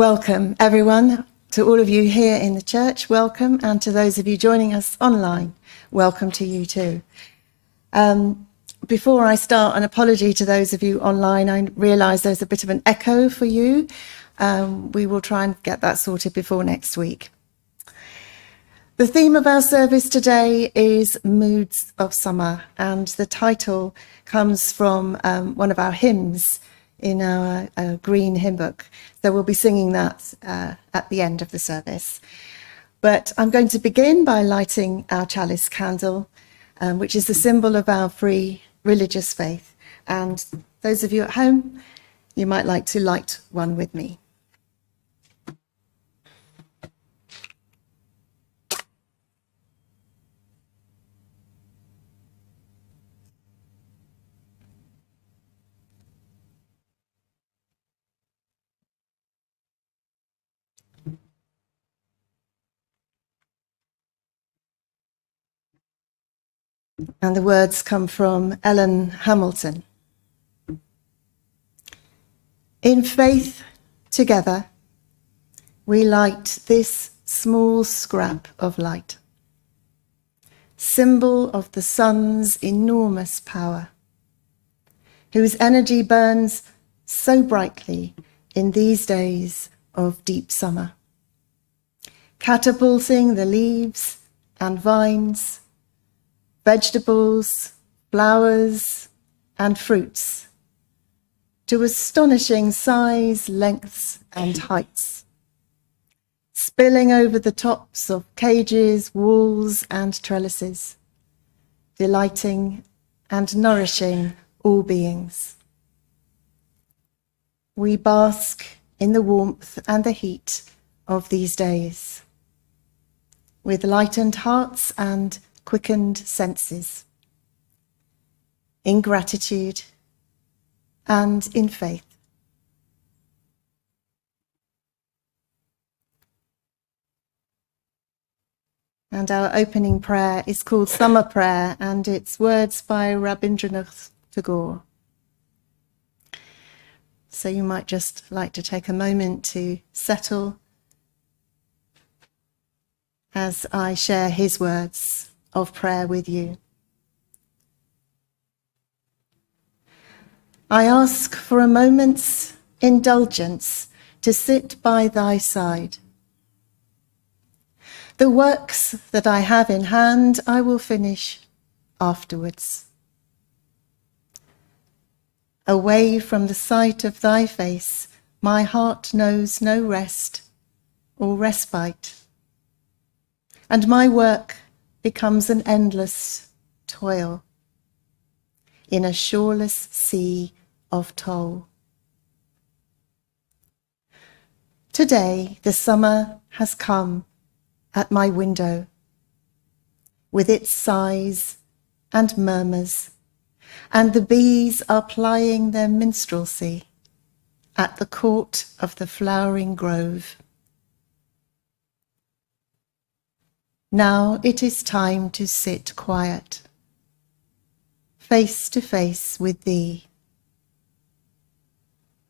Welcome, everyone, to all of you here in the church. Welcome, and to those of you joining us online, welcome to you too. Before I start, an apology to those of you online. I realise there's a bit of an echo for you. We will try and get that sorted before next week. The theme of our service today is Moods of Summer, and the title comes from one of our hymns in our green hymn book. So we'll be singing that at the end of the service. But I'm going to begin by lighting our chalice candle, which is the symbol of our free religious faith. And those of you at home, you might like to light one with me. And the words come from Ellen Hamilton. In faith together, we light this small scrap of light, symbol of the sun's enormous power, whose energy burns so brightly in these days of deep summer, catapulting the leaves and vines, vegetables, flowers, and fruits to astonishing size, lengths, and heights, spilling over the tops of cages, walls, and trellises, delighting and nourishing all beings. We bask in the warmth and the heat of these days, with lightened hearts and quickened senses, in gratitude and in faith. And our opening prayer is called Summer Prayer, and it's words by Rabindranath Tagore. So you might just like to take a moment to settle as I share his words of prayer with you. I ask for a moment's indulgence to sit by thy side. The works that I have in hand I will finish afterwards. Away from the sight of thy face, my heart knows no rest or respite, and my work becomes an endless toil in a shoreless sea of toil. Today, the summer has come at my window with its sighs and murmurs, and the bees are plying their minstrelsy at the court of the flowering grove. Now it is time to sit quiet, face to face with thee,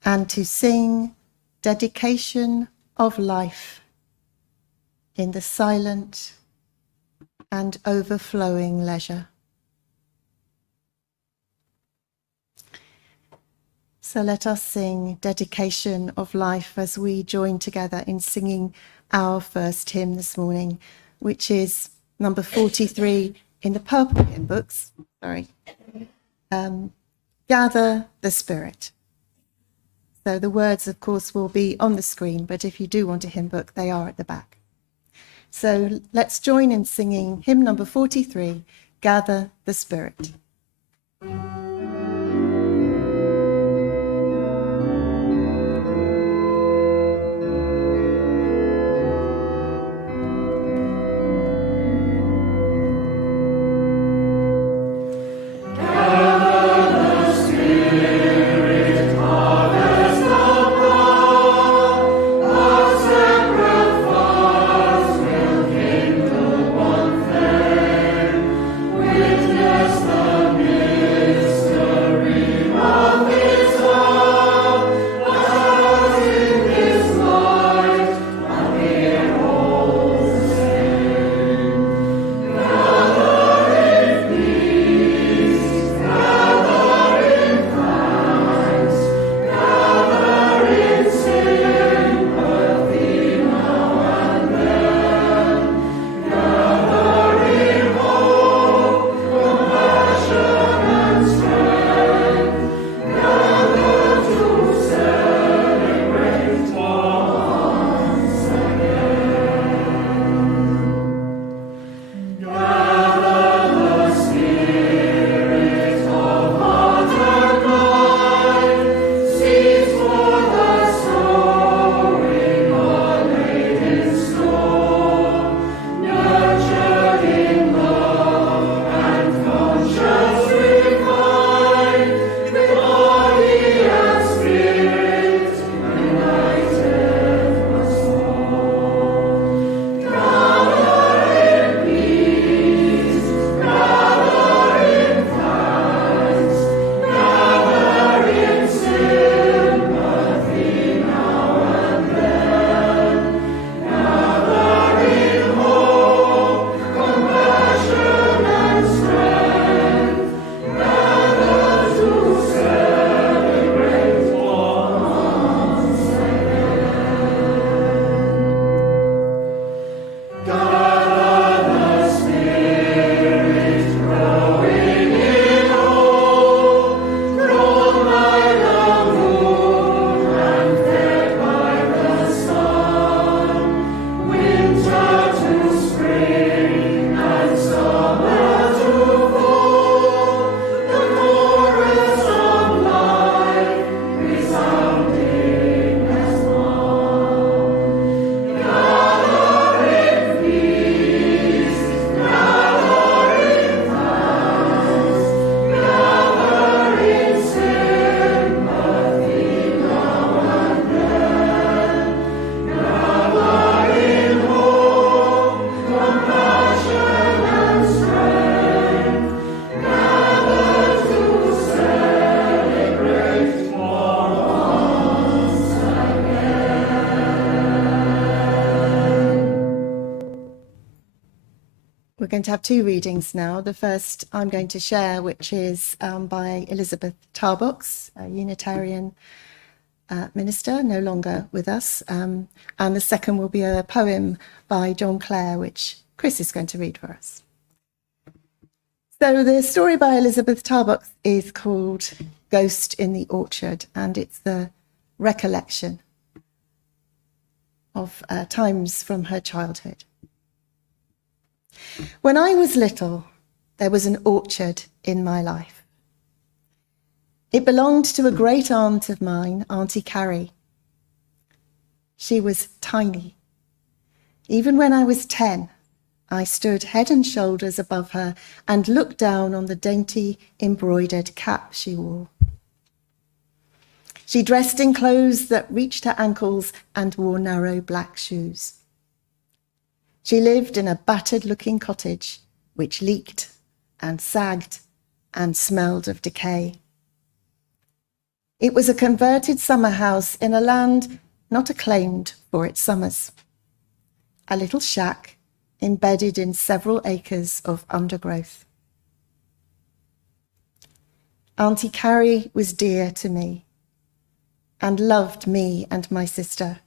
and to sing dedication of life in the silent and overflowing leisure. So let us sing dedication of life as we join together in singing our first hymn this morning, which is number 43 in the purple hymn books. Gather the Spirit. So the words, of course, will be on the screen, but if you do want a hymn book, they are at the back. So let's join in singing hymn number 43, Gather the Spirit. Witness the We're going to have two readings now. The first I'm going to share, which is by Elizabeth Tarbox, a Unitarian minister, no longer with us. And the second will be a poem by John Clare, which Chris is going to read for us. So the story by Elizabeth Tarbox is called Ghost in the Orchard, and it's the recollection of times from her childhood. When I was little, there was an orchard in my life. It belonged to a great aunt of mine, Auntie Carrie. She was tiny. Even when I was 10, I stood head and shoulders above her and looked down on the dainty embroidered cap she wore. She dressed in clothes that reached her ankles and wore narrow black shoes. She lived in a battered-looking cottage which leaked and sagged and smelled of decay. It was a converted summer house in a land not acclaimed for its summers. A little shack embedded in several acres of undergrowth. Auntie Carrie was dear to me and loved me and my sister.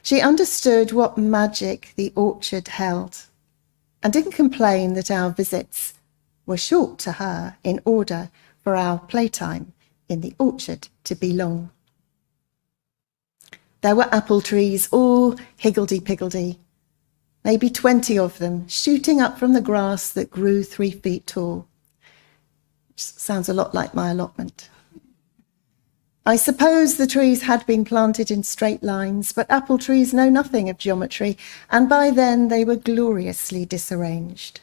She understood what magic the orchard held and didn't complain that our visits were short to her in order for our playtime in the orchard to be long. There were apple trees, all higgledy-piggledy, maybe 20 of them, shooting up from the grass that grew 3 feet tall. Which sounds a lot like my allotment. I suppose the trees had been planted in straight lines, but apple trees know nothing of geometry, and by then they were gloriously disarranged.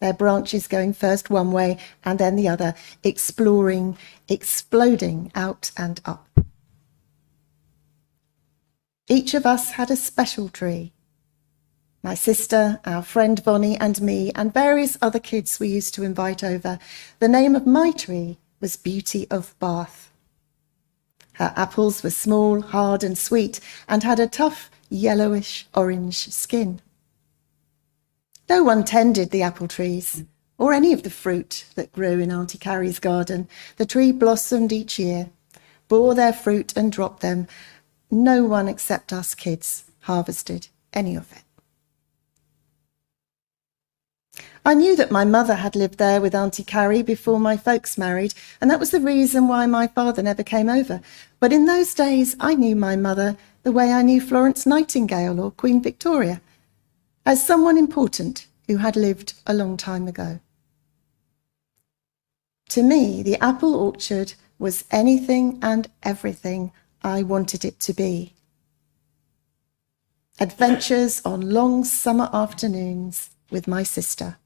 Their branches going first one way and then the other, exploring, exploding out and up. Each of us had a special tree. My sister, our friend Bonnie, and me, and various other kids we used to invite over. The name of my tree was Beauty of Bath. Her apples were small, hard and sweet, and had a tough yellowish-orange skin. No one tended the apple trees or any of the fruit that grew in Auntie Carrie's garden. The tree blossomed each year, bore their fruit and dropped them. No one except us kids harvested any of it. I knew that my mother had lived there with Auntie Carrie before my folks married, and that was the reason why my father never came over. But in those days, I knew my mother the way I knew Florence Nightingale or Queen Victoria, as someone important who had lived a long time ago. To me, the apple orchard was anything and everything I wanted it to be. Adventures on long summer afternoons with my sister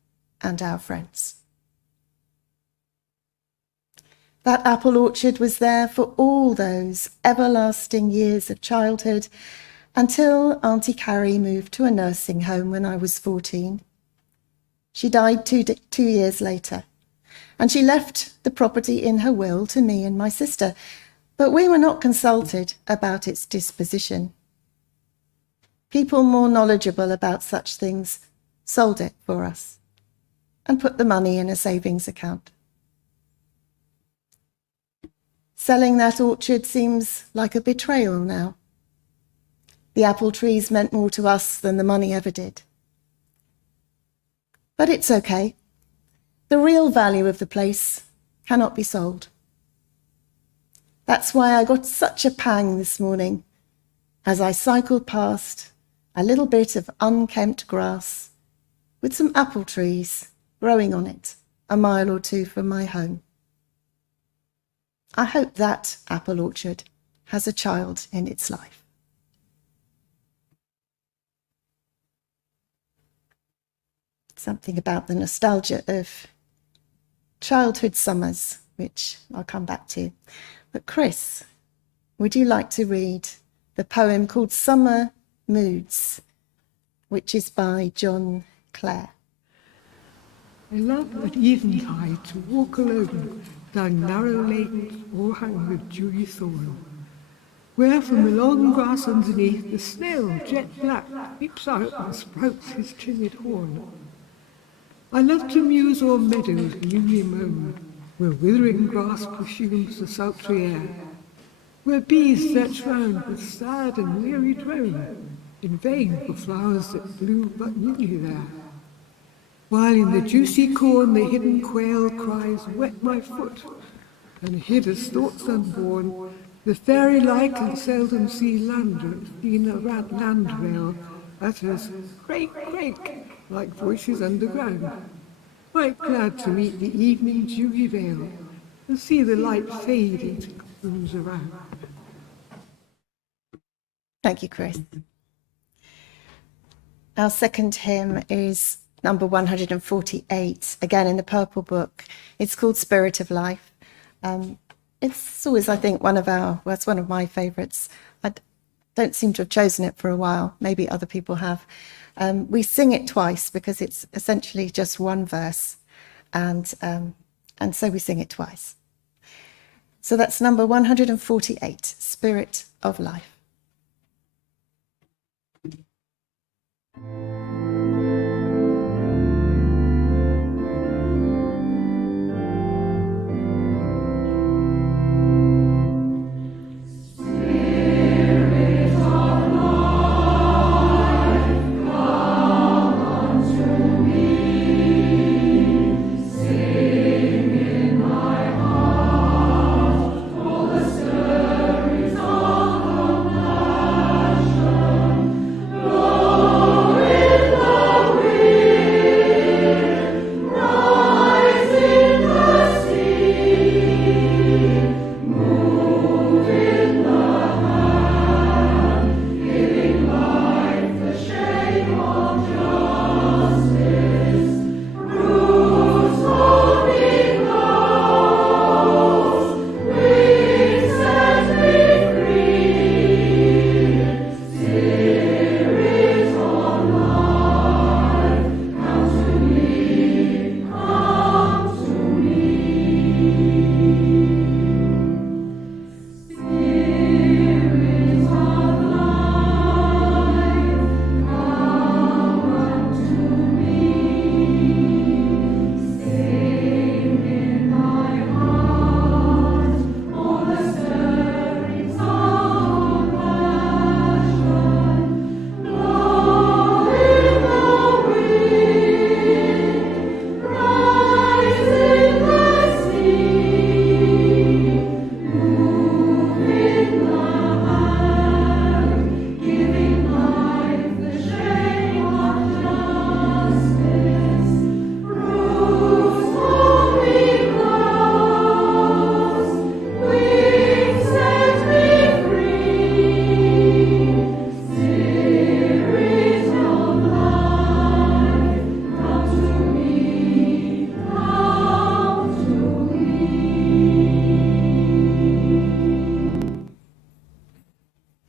and our friends. That apple orchard was there for all those everlasting years of childhood until Auntie Carrie moved to a nursing home when I was 14. She died two years later, and she left the property in her will to me and my sister, but we were not consulted about its disposition. People more knowledgeable about such things sold it for us and put the money in a savings account. Selling that orchard seems like a betrayal now. The apple trees meant more to us than the money ever did. But it's okay. The real value of the place cannot be sold. That's why I got such a pang this morning as I cycled past a little bit of unkempt grass with some apple trees growing on it a mile or two from my home. I hope that apple orchard has a child in its life. Something about the nostalgia of childhood summers, which I'll come back to. But Chris, would you like to read the poem called Summer Moods, which is by John Clare? I love at eventide to walk alone down narrow lanes o'erhung with dewy soil, where from the long grass underneath the snail, jet black, peeps out and sprouts his timid horn. I love to muse o'er meadows newly mown, where withering grass perfumes the sultry air, where bees search round with sad and weary drone, in vain for flowers that blew but newly there. While in the juicy corn the hidden quail cries, "Wet my foot," and hid as thoughts unborn, the fairy-like and seldom see landrail utters "crake, crake," like voices underground. Right glad to meet the evening dewy veil, and see the light fade into rooms around. Thank you, Chris. Our second hymn is number 148, again in the Purple Book. It's called Spirit of Life. It's always, I think, it's one of my favourites. I don't seem to have chosen it for a while. Maybe other people have. We sing it twice because it's essentially just one verse, and so we sing it twice. So that's number 148, Spirit of Life.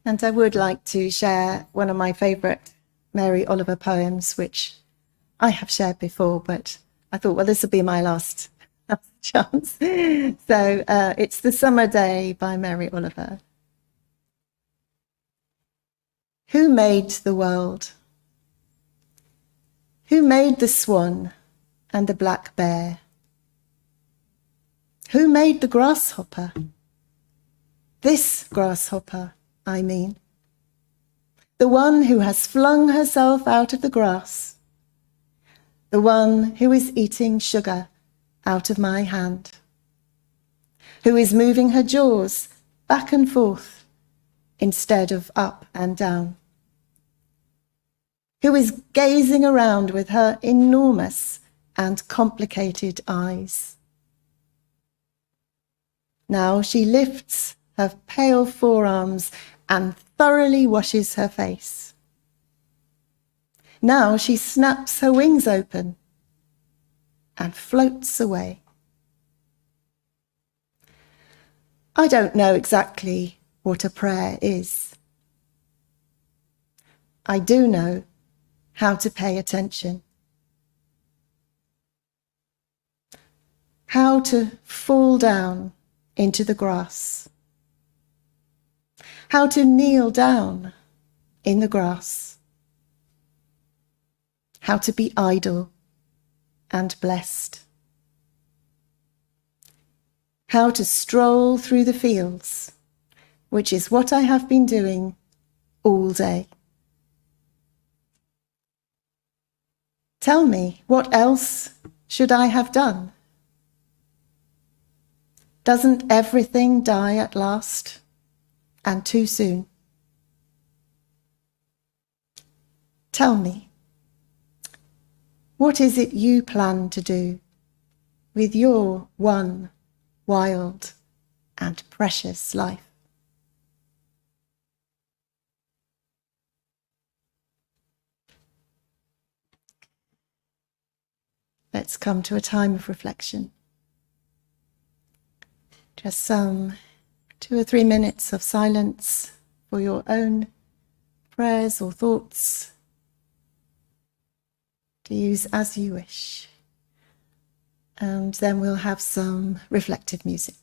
And I would like to share one of my favourite Mary Oliver poems, which I have shared before, but I thought, well, this will be my last chance. So it's The Summer Day by Mary Oliver. Who made the world? Who made the swan and the black bear? Who made the grasshopper? This grasshopper, I mean. The one who has flung herself out of the grass. The one who is eating sugar out of my hand. Who is moving her jaws back and forth instead of up and down. Who is gazing around with her enormous and complicated eyes. Now she lifts her pale forearms and thoroughly washes her face. Now she snaps her wings open and floats away. I don't know exactly what a prayer is. I do know how to pay attention. How to fall down into the grass. how to kneel down in the grass, how to be idle and blessed, how to stroll through the fields, which is what I have been doing all day. Tell me, what else should I have done? Doesn't everything die at last, and too soon? Tell me, what is it you plan to do with your one wild and precious life? Let's come to a time of reflection. Just some 2 or 3 minutes of silence for your own prayers or thoughts to use as you wish. And then we'll have some reflective music.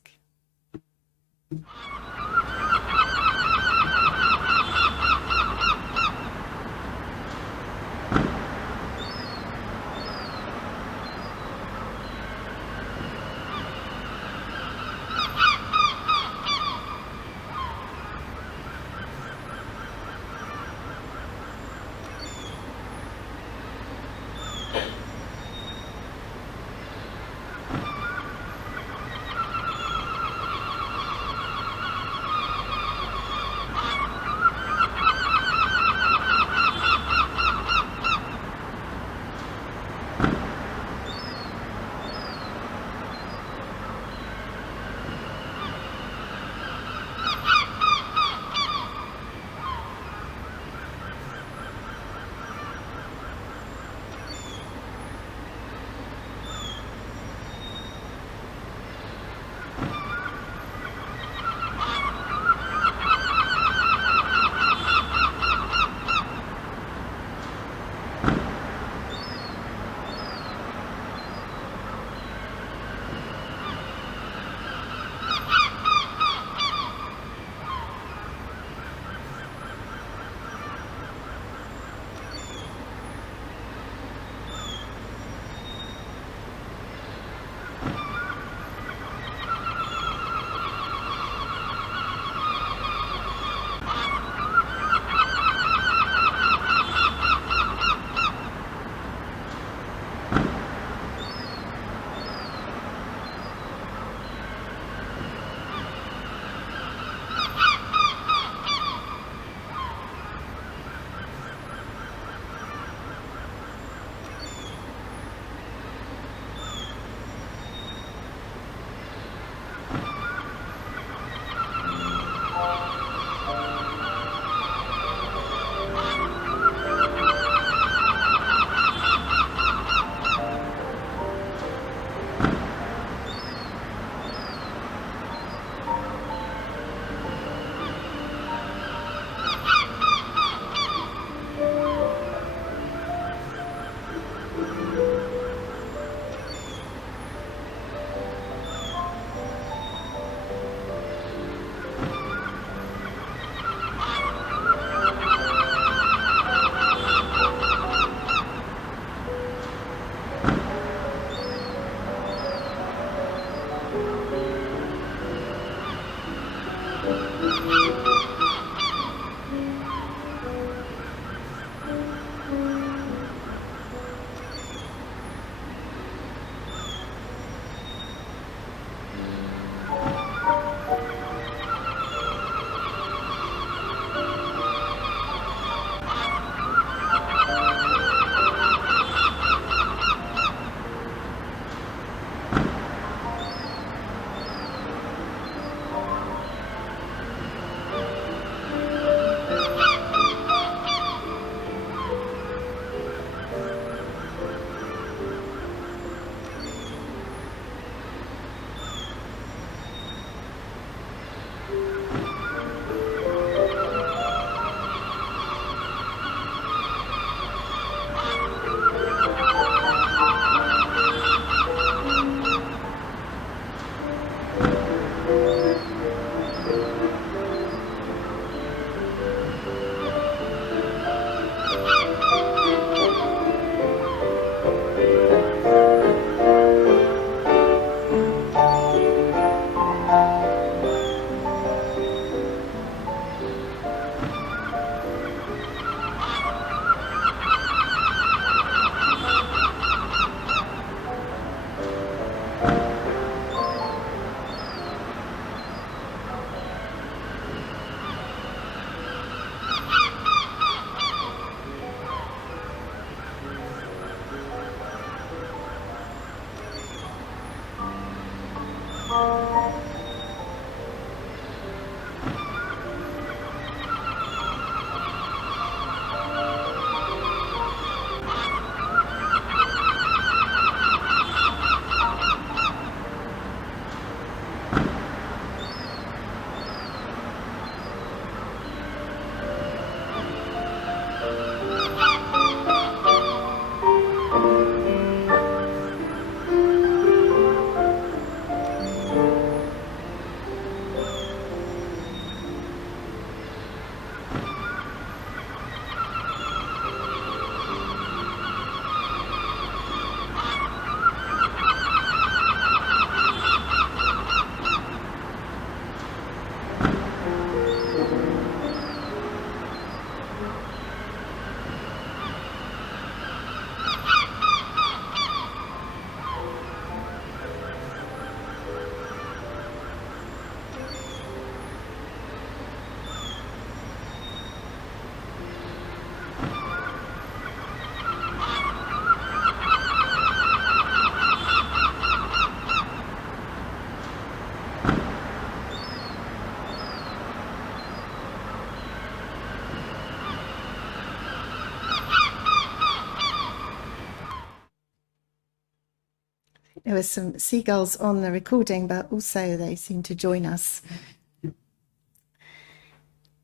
There were some seagulls on the recording, but also they seem to join us.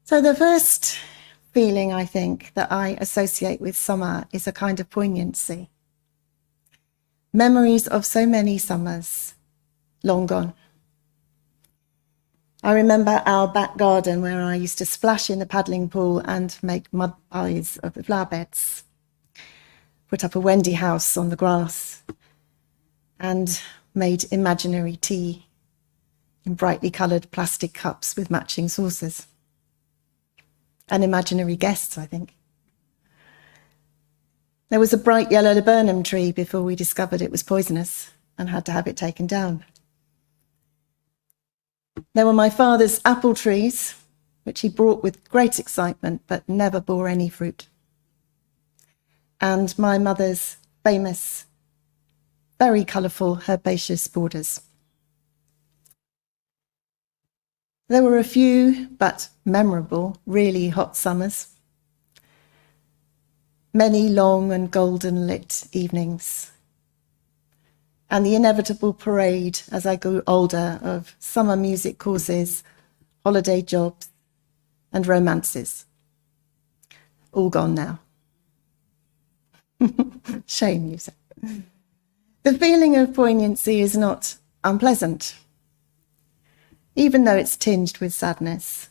So the first feeling, I think, that I associate with summer is a kind of poignancy. Memories of so many summers long gone. I remember our back garden where I used to splash in the paddling pool and make mud pies of the flower beds, put up a Wendy house on the grass, and made imaginary tea in brightly coloured plastic cups with matching saucers. And imaginary guests, I think. There was a bright yellow laburnum tree before we discovered it was poisonous and had to have it taken down. There were my father's apple trees, which he brought with great excitement, but never bore any fruit. And my mother's famous, very colourful herbaceous borders. There were a few, but memorable, really hot summers. Many long and golden lit evenings. And the inevitable parade as I grew older of summer music courses, holiday jobs, and romances. All gone now. Shame, you say. The feeling of poignancy is not unpleasant, even though it's tinged with sadness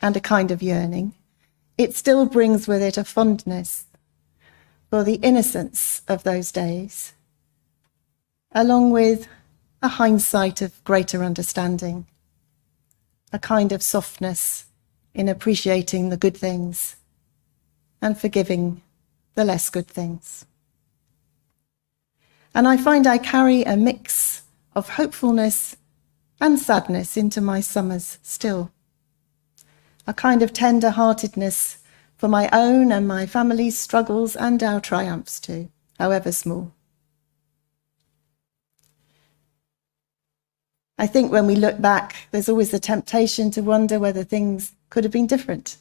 and a kind of yearning. It still brings with it a fondness for the innocence of those days, along with a hindsight of greater understanding, a kind of softness in appreciating the good things and forgiving the less good things. And I find I carry a mix of hopefulness and sadness into my summers still. A kind of tender-heartedness for my own and my family's struggles and our triumphs too, however small. I think when we look back, there's always the temptation to wonder whether things could have been different.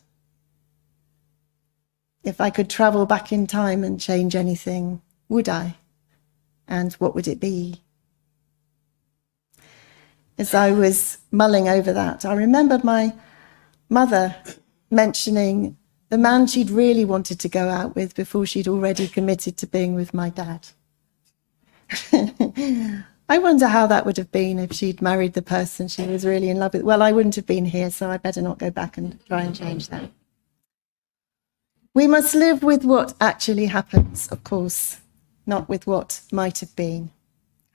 If I could travel back in time and change anything, would I? And what would it be? As I was mulling over that, I remembered my mother mentioning the man she'd really wanted to go out with before she'd already committed to being with my dad. I wonder how that would have been if she'd married the person she was really in love with. Well, I wouldn't have been here, so I better not go back and try and change that. We must live with what actually happens, of course, not with what might have been,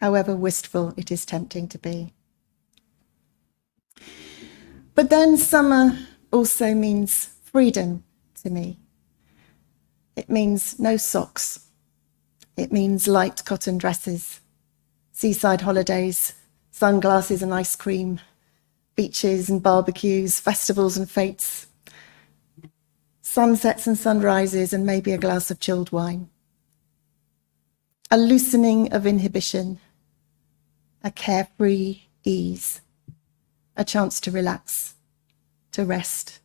however wistful it is tempting to be. But then summer also means freedom to me. It means no socks. It means light cotton dresses, seaside holidays, sunglasses and ice cream, beaches and barbecues, festivals and fetes, sunsets and sunrises, and maybe a glass of chilled wine. A loosening of inhibition, a carefree ease, a chance to relax, to rest,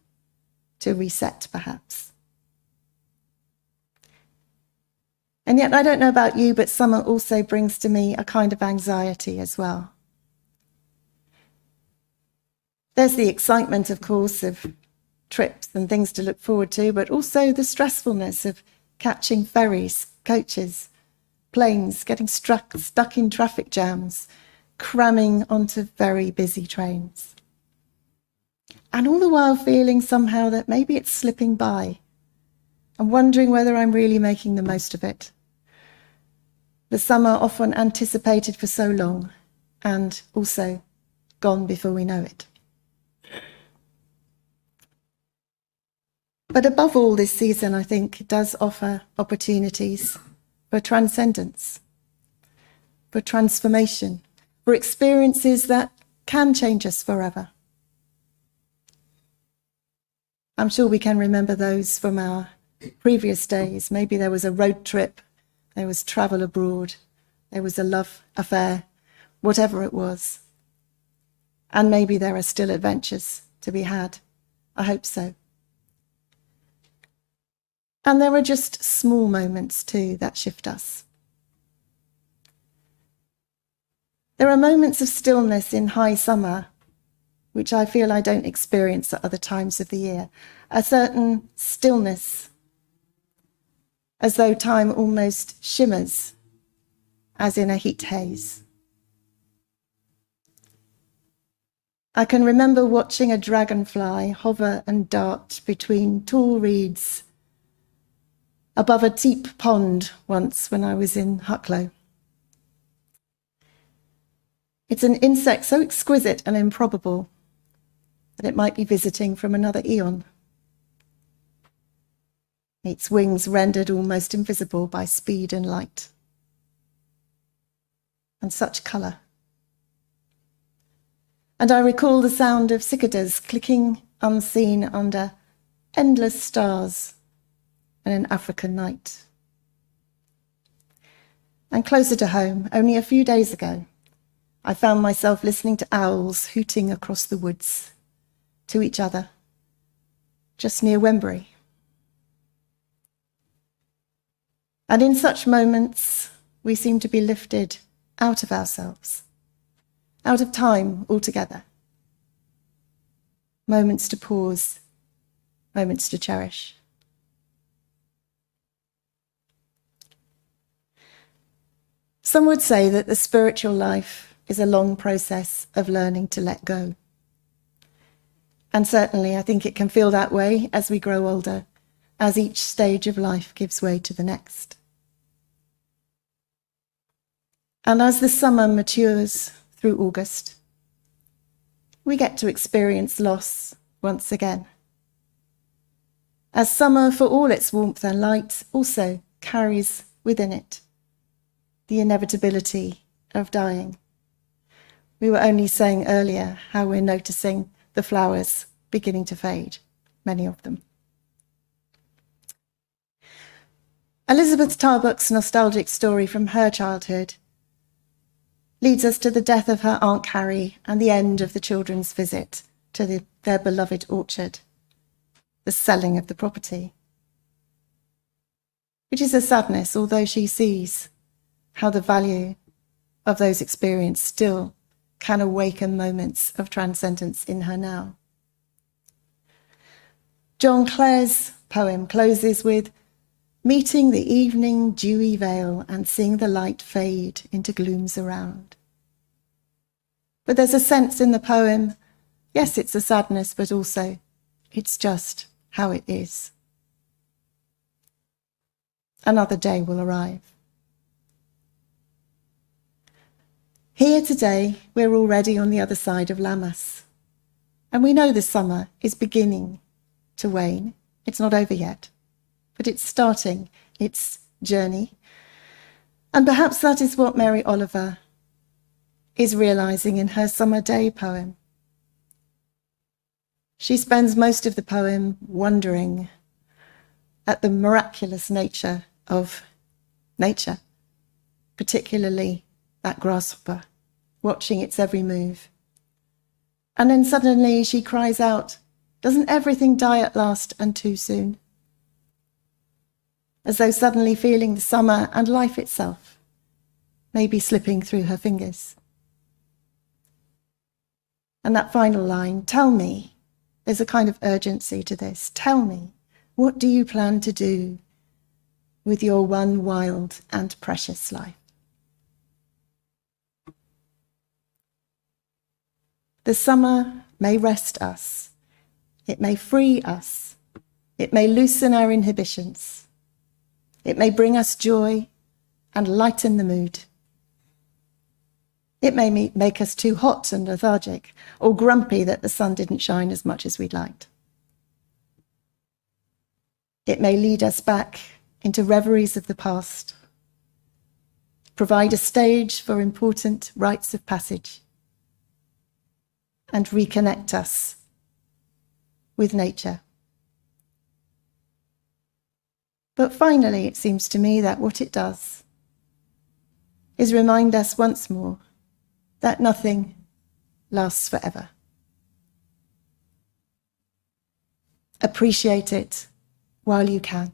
to reset perhaps. And yet, I don't know about you, but summer also brings to me a kind of anxiety as well. There's the excitement, of course, of trips and things to look forward to, but also the stressfulness of catching ferries, coaches, planes, getting stuck in traffic jams, cramming onto very busy trains. And all the while feeling somehow that maybe it's slipping by and wondering whether I'm really making the most of it. The summer often anticipated for so long and also gone before we know it. But above all, this season, I think, does offer opportunities for transcendence, for transformation, for experiences that can change us forever. I'm sure we can remember those from our previous days. Maybe there was a road trip, there was travel abroad, there was a love affair, whatever it was. And maybe there are still adventures to be had. I hope so. And there are just small moments too that shift us. There are moments of stillness in high summer, which I feel I don't experience at other times of the year. A certain stillness, as though time almost shimmers, as in a heat haze. I can remember watching a dragonfly hover and dart between tall reeds above a deep pond once when I was in Hucklow. It's an insect so exquisite and improbable that it might be visiting from another eon. Its wings rendered almost invisible by speed and light. And such colour. And I recall the sound of cicadas clicking unseen under endless stars in an African night. And closer to home, only a few days ago, I found myself listening to owls hooting across the woods to each other, just near Wembury. And in such moments, we seem to be lifted out of ourselves, out of time altogether. Moments to pause, moments to cherish. Some would say that the spiritual life is a long process of learning to let go. And certainly I think it can feel that way as we grow older, as each stage of life gives way to the next. And as the summer matures through August, we get to experience loss once again. As summer, for all its warmth and light, also carries within it the inevitability of dying. We were only saying earlier how we're noticing the flowers beginning to fade, many of them. Elizabeth Tarbuck's nostalgic story from her childhood leads us to the death of her Aunt Carrie and the end of the children's visit to their beloved orchard, the selling of the property, which is a sadness, although she sees how the value of those experiences still can awaken moments of transcendence in her now. John Clare's poem closes with meeting the evening dewy veil and seeing the light fade into glooms around. But there's a sense in the poem, yes, it's a sadness, but also it's just how it is. Another day will arrive. Here today, we're already on the other side of Lammas, and we know the summer is beginning to wane. It's not over yet, but it's starting its journey. And perhaps that is what Mary Oliver is realizing in her Summer Day poem. She spends most of the poem wondering at the miraculous nature of nature, particularly that grasshopper watching its every move. And then suddenly she cries out, "Doesn't everything die at last and too soon?" As though suddenly feeling the summer and life itself may be slipping through her fingers. And that final line, "Tell me," there's a kind of urgency to this. Tell me, what do you plan to do with your one wild and precious life? The summer may rest us. It may free us. It may loosen our inhibitions. It may bring us joy and lighten the mood. It may make us too hot and lethargic or grumpy that the sun didn't shine as much as we'd liked. It may lead us back into reveries of the past, provide a stage for important rites of passage, and reconnect us with nature. But finally, it seems to me that what it does is remind us once more that nothing lasts forever. Appreciate it while you can.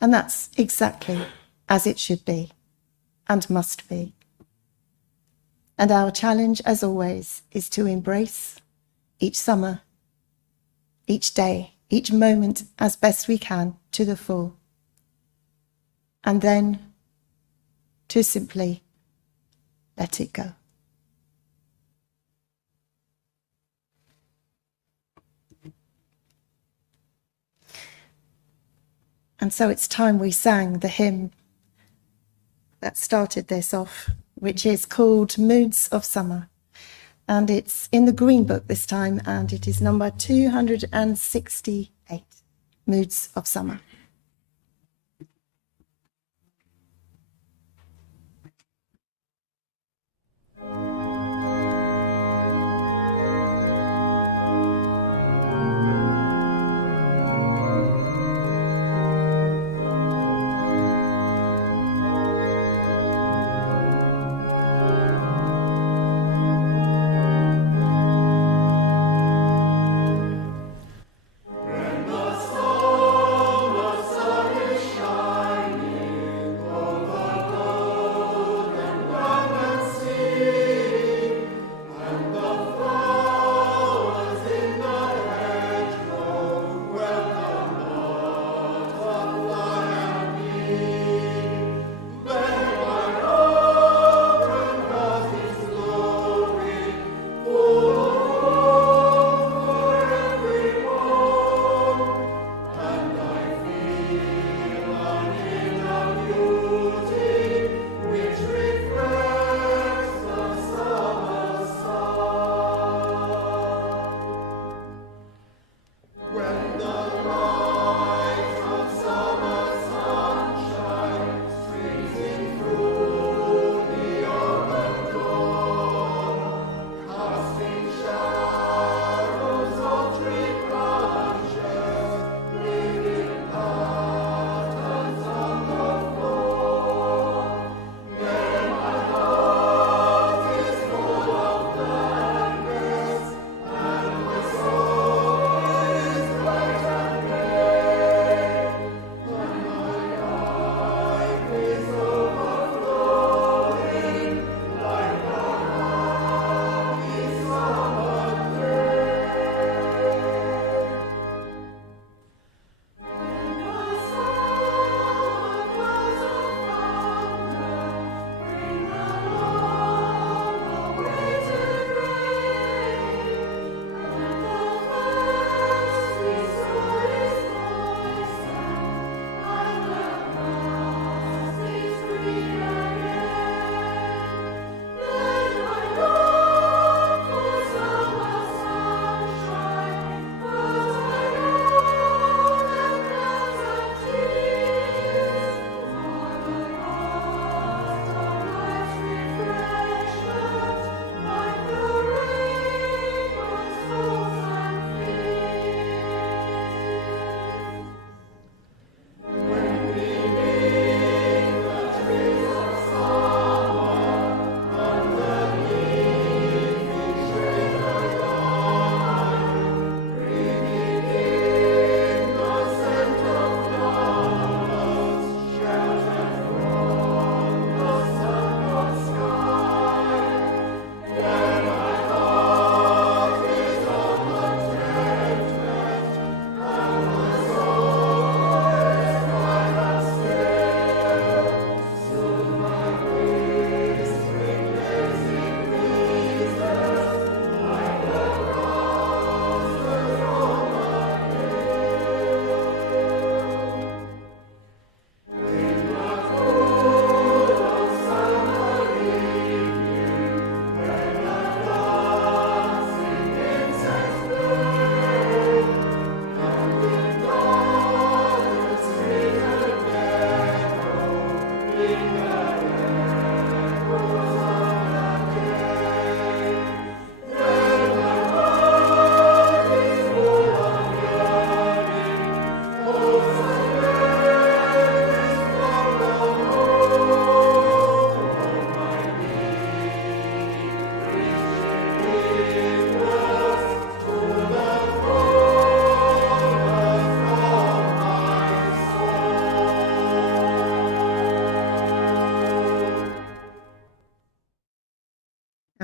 And that's exactly as it should be and must be. And our challenge, as always, is to embrace each summer, each day, each moment as best we can to the full. And then to simply let it go. And so it's time we sang the hymn that started this off, which is called Moods of Summer. And it's in the Green Book this time, and it is number 268, Moods of Summer. When the summer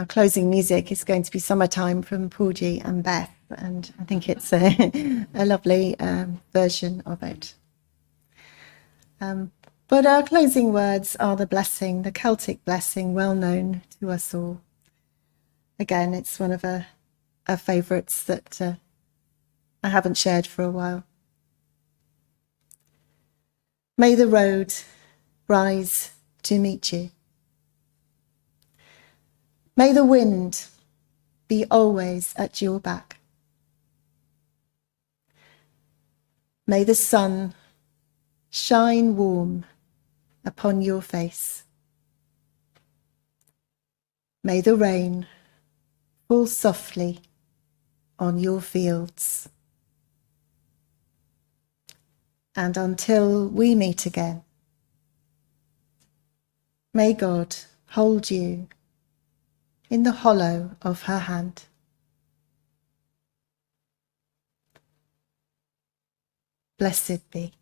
our closing music is going to be Summertime from Paul and Beth, and I think it's a lovely version of it. But our closing words are the blessing, the Celtic blessing, well known to us all. Again, it's one of our favourites that I haven't shared for a while. May the road rise to meet you. May the wind be always at your back. May the sun shine warm upon your face. May the rain fall softly on your fields. And until we meet again, may God hold you in the hollow of her hand. Blessed be.